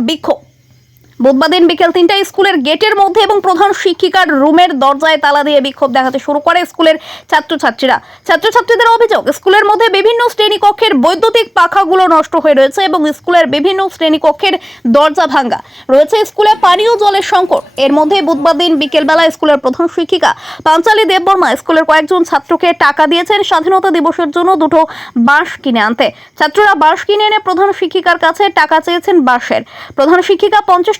বিক্ষোভ বুধবার দিন বিকেল তিনটায় স্কুলের গেটের মধ্যে এবং প্রধান শিক্ষিকার রুমের দরজায় তালা দিয়ে বিক্ষোভ দেখাতে শুরু করে স্কুলের ছাত্রছাত্রীরা। ছাত্রছাত্রীদের অভিযোগ, স্কুলের মধ্যে বিভিন্ন শ্রেণীকক্ষের বৈদ্যুতিক পাখাগুলো নষ্ট হয়ে রয়েছে এবং স্কুলের বিভিন্ন শ্রেণীকক্ষের দরজা ভাঙ্গা রয়েছে স্কুলে পানীয় জলের সংকট। এর মধ্যে বুধবার দিন বিকেলবেলা স্কুলের প্রধান শিক্ষিকা পাঞ্চালী দেববর্মা স্কুলের কয়েকজন ছাত্রকে টাকা দিয়েছেন স্বাধীনতা দিবসের জন্য দুটো বাঁশ কিনে আনতে। ছাত্ররা বাঁশ কিনে এনে প্রধান শিক্ষিকার কাছে টাকা চেয়েছেন বাঁশের। প্রধান শিক্ষিকা পঞ্চাশ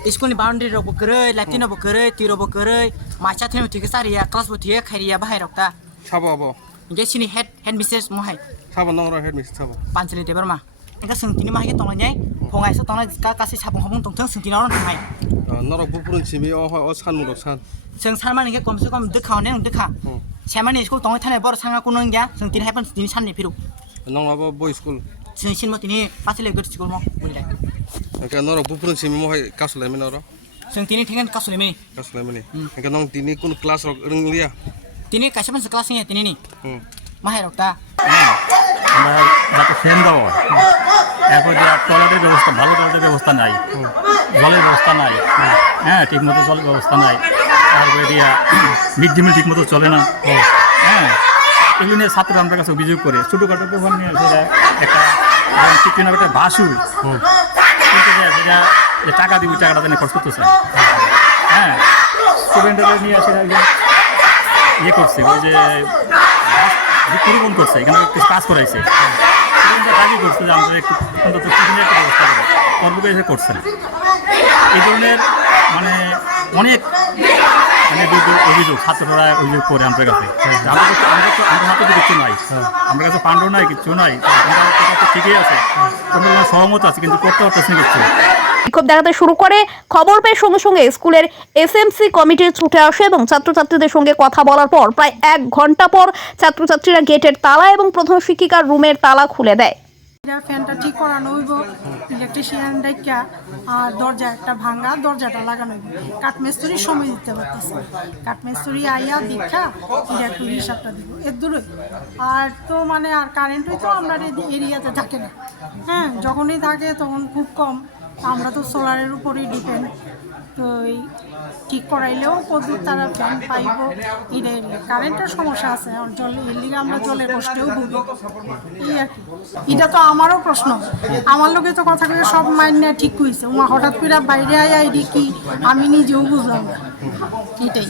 स्कुलनि बााउन्ड्रीहरू बोकेरै ल्याट्रिन बोकेरै तिरो बोकेरै माछा थियो थियो सारिया क्लास बोथियो खारिया बाहेर रक्ता ছাব হব যে চিনি হেড হেড মিসেস মহাই ছাব নং ৰ হেড মিস্টার ছাব পাঞ্চলি দেবার মা একা সোংতিনি মাহাকে তংলাই ফঙাইছে তংলাই কা কাছে সাবং হাবং তংথং সোংতিনি অরন থাই নরক বুপুরন চিমি অ হয় অ সান মুরক সান जों सारमानिखौ कमसे कम दोखावनो आं दोखा सारमानि स्कुल दङ थानाय बर साङाखौ नों गैया जों दिनै हायफान दिनै साननै फिरौ नङाबा बय स्कुल जों सिनबो दिनै पासले गोर स्कुल माव बुलिलाय Engka noro bupun simi mo hai kasul emi noro. Sung tini tengen kasul emi. Kasul emi ni. Engka nong tini kun kelas rok reng lia. Tini kasih pun sekelas ni tini ni. Hmm. Mahai rok ta. আমরা যাতে fan দেওয়া এখন যে টয়লেটের ব্যবস্থা ভালো টয়লেটের ব্যবস্থা নাই জলের ব্যবস্থা নাই হ্যাঁ ঠিকমতো জলের ব্যবস্থা নাই তারপরে দিয়া মিড ডে মিল ঠিকমতো চলে না হ্যাঁ এগুলো নিয়ে ছাত্ররা আমার কাছে অভিযোগ করে ছোটোখাটো একটা টিফিন একটা বাসু কিন্তু সেটা টাকা দিবি, টাকাটা যেন খরচ করতেছে। হ্যাঁ স্টুডেন্টদের নিয়ে সেটা ইয়ে করছে, ওই যে পরিবহন করছে, এখানে কিছু কাজ করাইছে। দাবি করছে যে আমাদের একটু অন্তত টিফিনের একটা ব্যবস্থা করে। কর্মকে এসে করছে না। এই ধরনের মানে অনেক অভিযোগ- ছাত্ররা অভিযোগ করে আমাদের কাছে। আমাদের হাতে তো কিছু নাই। কাছে নাই কিছু নাই ঠিকই আছে। সহমত আছে, কিন্তু করতে পারতেছি কিছু বিক্ষোভ দেখাতে শুরু করে, খবর পেয়ে সঙ্গে সঙ্গে স্কুলের এসএমসি কমিটি ছুটে আসে এবং ছাত্রছাত্রীদের সঙ্গে কথা বলার পর প্রায় এক ঘণ্টা পর ছাত্রছাত্রীরা গেটের তালা এবং প্রধান শিক্ষিকার রুমের তালা খুলে দেয়। ফ্যানটা ঠিক করানো হইব ইলেকট্রিশিয়ান ডাইকা, আর দরজা একটা ভাঙা, দরজাটা লাগানো হইব। কাঠমিস্ত্রি সময় দিতে পারতেছে কাঠমিস্ত্রি আইয়া দীক্ষা এটা একটু হিসাবটা দিব। এর দূরে। আর তো মানে আর কারেন্টই তো আমরা এরিয়াতে থাকে না। হ্যাঁ যখনই থাকে তখন খুব কম। আমরা তো সোলারের উপরেই ডিপেন্ড তো এই ঠিক করাইলেও কদূর তারা ফ্যান পাইব এটা কারেন্টের সমস্যা আছে আর জল এর লিগে আমরা জলের কষ্টেও ভুগি। এই আর কি। এটা তো আমারও প্রশ্ন। আমার লোকে তো কথা কয়ে সব মাইন্ড নেওয়া ঠিক হয়েছে উমা হঠাৎ করে বাইরে আয়া এটি কি? আমি নিজেও বুঝলাম না। এটাই।